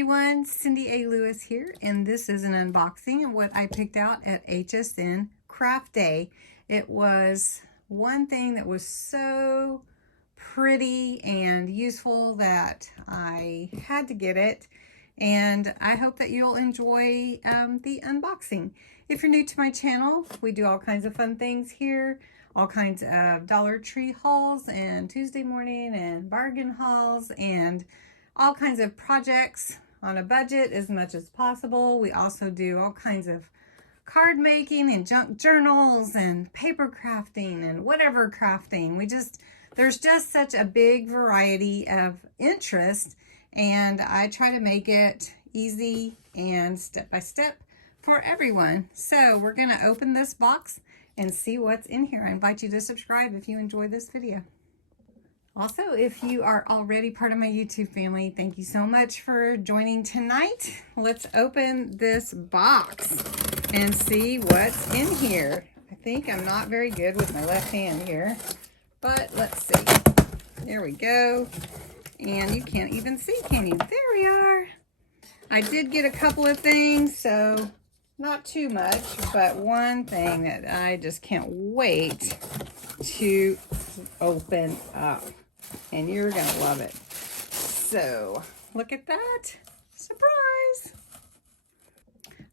everyone, Cindy A. Lewis here, and this is an unboxing of what I picked out at HSN Craft Day. It was one thing that was so pretty and useful that I had to get it, and I hope that you'll enjoy the unboxing. If you're new to my channel, we do all kinds of fun things here, all kinds of Dollar Tree hauls and Tuesday morning and bargain hauls and all kinds of projects on a budget as much as possible. We also do all kinds of card making and junk journals and paper crafting and whatever crafting. There's just such a big variety of interest, and I try to make it easy and step by step for everyone. So we're going to open this box and see what's in here. I invite you to subscribe if you enjoy this video. Also, if you are already part of my YouTube family, thank you so much for joining tonight. Let's open this box and see what's in here. I think I'm not very good with my left hand here, but let's see. There we go. And you can't even see, can you? There we are. I did get a couple of things, so not too much, but one thing that I just can't wait to open up. And you're going to love it. So, look at that. Surprise!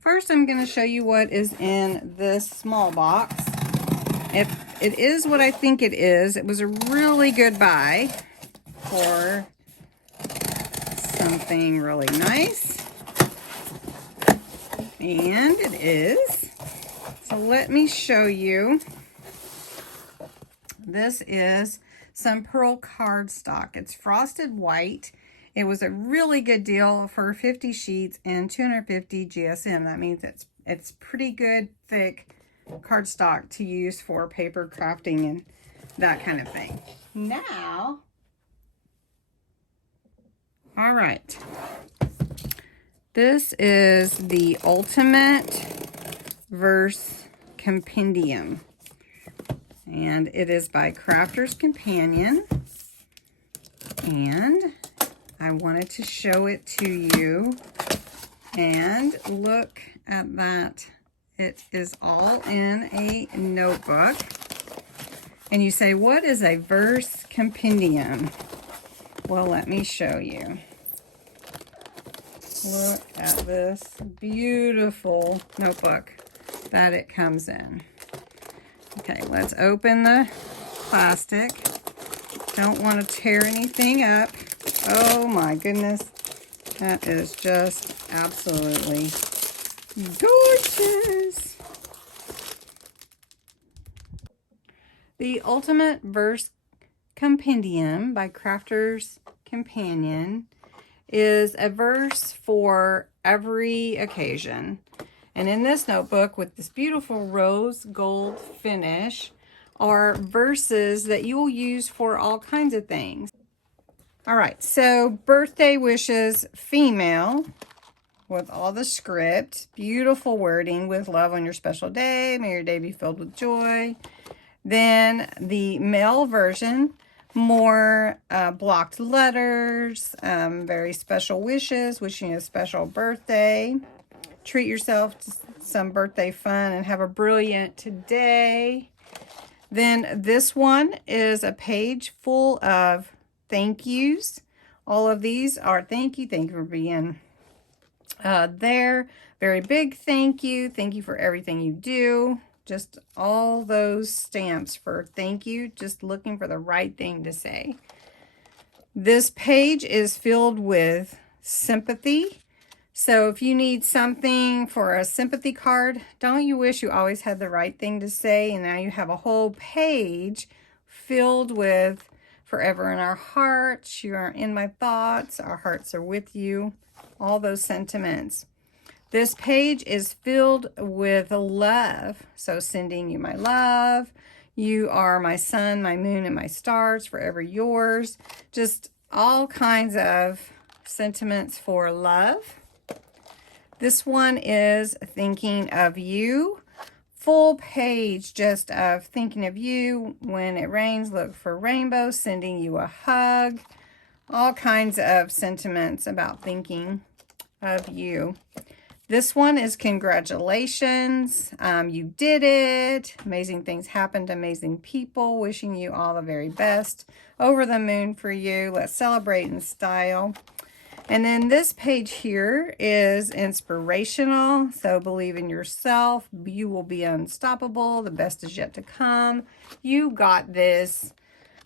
First, I'm going to show you what is in this small box. If it is what I think it is, it was a really good buy for something really nice. And it is. So, let me show you. This is some pearl cardstock. It's frosted white. It was a really good deal for 50 sheets and 250 GSM. That means it's pretty good, thick cardstock to use for paper crafting and that kind of thing. Now, all right. This is the Ultimate Verse Compendium. And it is by Crafter's Companion. And I wanted to show it to you. And look at that. It is all in a notebook. And you say, what is a verse compendium? Well, let me show you. Look at this beautiful notebook that it comes in. Okay, let's open the plastic. Don't want to tear anything up. Oh my goodness. That is just absolutely gorgeous. The Ultimate Verse Compendium by Crafter's Companion is a verse for every occasion. And in this notebook with this beautiful rose gold finish are verses that you will use for all kinds of things. All right, so birthday wishes, female, with all the script. Beautiful wording with love on your special day. May your day be filled with joy. Then the male version, more blocked letters, very special wishes, wishing you a special birthday. Treat yourself to some birthday fun and have a brilliant day. Then this one is a page full of thank yous. All of these are thank you. Thank you for being there. Very big thank you. Thank you for everything you do. Just all those stamps for thank you. Just looking for the right thing to say. This page is filled with sympathy. So if you need something for a sympathy card, don't you wish you always had the right thing to say? And now you have a whole page filled with forever in our hearts, you are in my thoughts, our hearts are with you, all those sentiments. This page is filled with love. So sending you my love. You are my sun, my moon, and my stars, forever yours. Just all kinds of sentiments for love. This one is thinking of you. Full page just of thinking of you. When it rains, look for rainbows, sending you a hug. All kinds of sentiments about thinking of you. This one is congratulations. You did it. Amazing things happened to amazing people. Wishing you all the very best. Over the moon for you. Let's celebrate in style. And then this page here is inspirational. So believe in yourself. You will be unstoppable. The best is yet to come. You got this.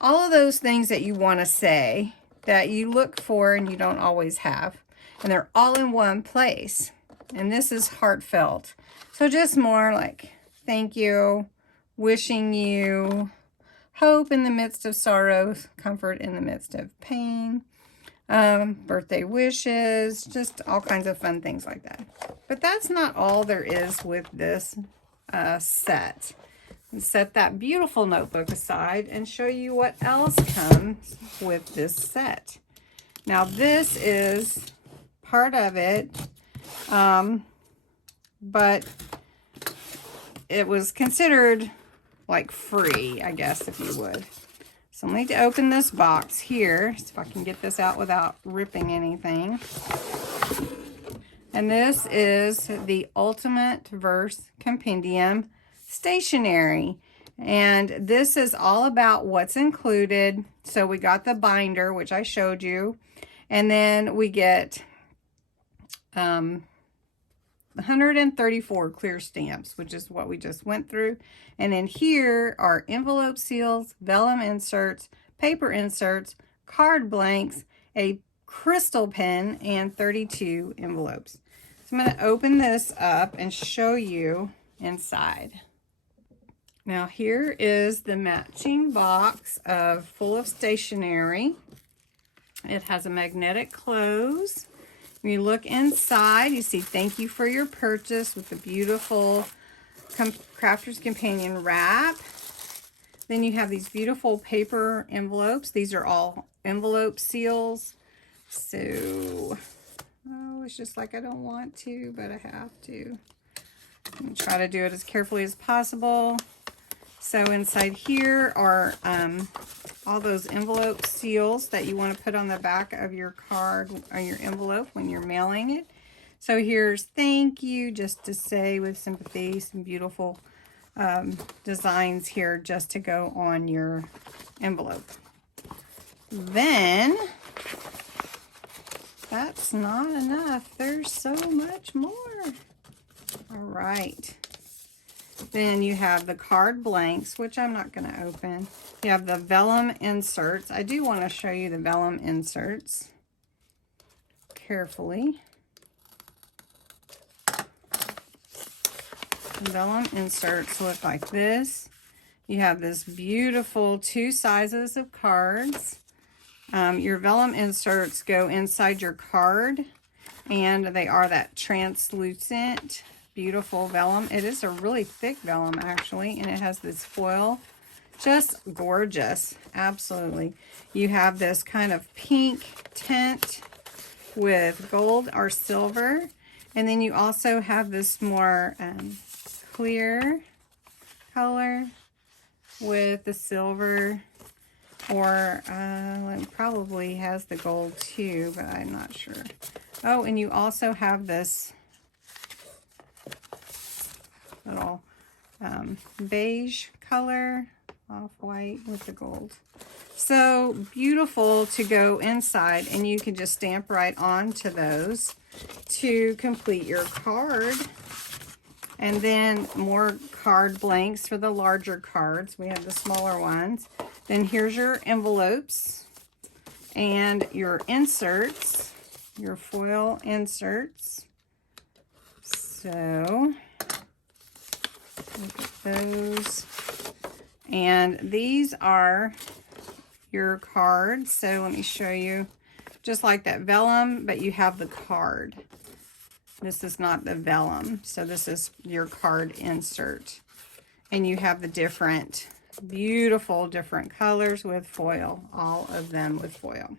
All of those things that you want to say that you look for and you don't always have. And they're all in one place. And this is heartfelt. So just more like, thank you, wishing you hope in the midst of sorrow, comfort in the midst of pain, birthday wishes, just all kinds of fun things like that. But that's not all there is with this set. And set that beautiful notebook aside and show you what else comes with this set. Now this is part of it. But it was considered like free, I guess, if you would. So I need to open this box here, see if I can get this out without ripping anything. And this is the Ultimate Verse Compendium Stationery. And this is all about what's included. So we got the binder, which I showed you. And then we get 134 clear stamps, which is what we just went through. And in here are envelope seals, vellum inserts, paper inserts, card blanks, a crystal pen, and 32 envelopes. So I'm going to open this up and show you inside. Now here is the matching box full of stationery. It has a magnetic close. When you look inside, you see thank you for your purchase with the beautiful Crafter's Companion wrap. Then you have these beautiful paper envelopes. These are all envelope seals. So, oh, it's just like I don't want to, but I have to. I'm going to try to do it as carefully as possible. So inside here are all those envelope seals that you want to put on the back of your card or your envelope when you're mailing it. So here's thank you, just to say with sympathy, some beautiful designs here just to go on your envelope. Then, that's not enough. There's so much more. All right. Then you have the card blanks, which I'm not going to open. You have the vellum inserts. I do want to show you the vellum inserts carefully. The vellum inserts look like this. You have this beautiful 2 sizes of cards. Your vellum inserts go inside your card, and they are that translucent beautiful vellum. It is a really thick vellum actually, and it has this foil. Just gorgeous, absolutely. You have this kind of pink tint with gold or silver, and then you also have this more clear color with the silver, or it probably has the gold too, but I'm not sure. Oh, and you also have this little beige color, off-white with the gold. So beautiful to go inside, and you can just stamp right onto those to complete your card. And then more card blanks for the larger cards. We have the smaller ones. Then here's your envelopes and your inserts, your foil inserts. So look at those. And these are your cards. So let me show you. Just like that vellum, but you have the card. This is not the vellum. So this is your card insert. And you have the different, beautiful different colors with foil. All of them with foil.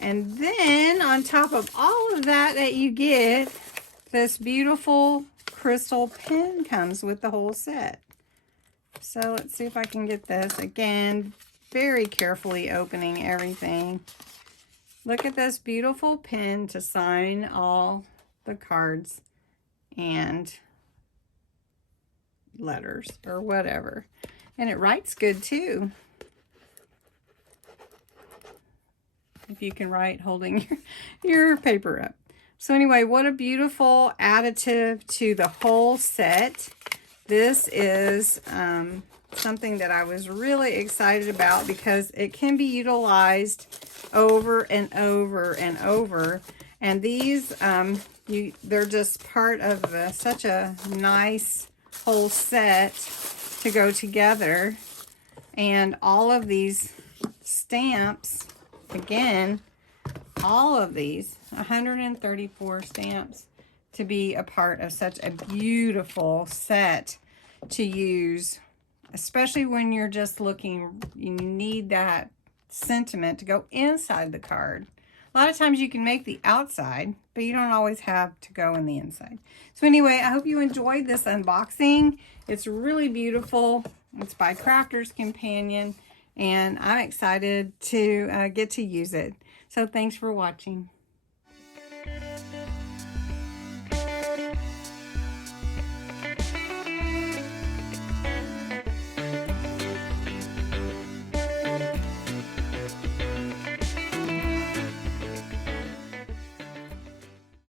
And then on top of all of that you get, this beautiful crystal pen comes with the whole set. So let's see if I can get this. Again, very carefully opening everything. Look at this beautiful pen to sign all the cards and letters or whatever. And it writes good too. If you can write holding your paper up. So anyway, what a beautiful additive to the whole set. This is something that I was really excited about because it can be utilized over and over and over. And these, they're just part of such a nice whole set to go together. And all of these stamps, again, all of these 134 stamps to be a part of such a beautiful set to use, especially when you're just looking, you need that sentiment to go inside the card. A lot of times you can make the outside, but you don't always have to go in the inside. So anyway, I hope you enjoyed this unboxing. It's really beautiful. It's by Crafter's Companion, and I'm excited to get to use it. So thanks for watching.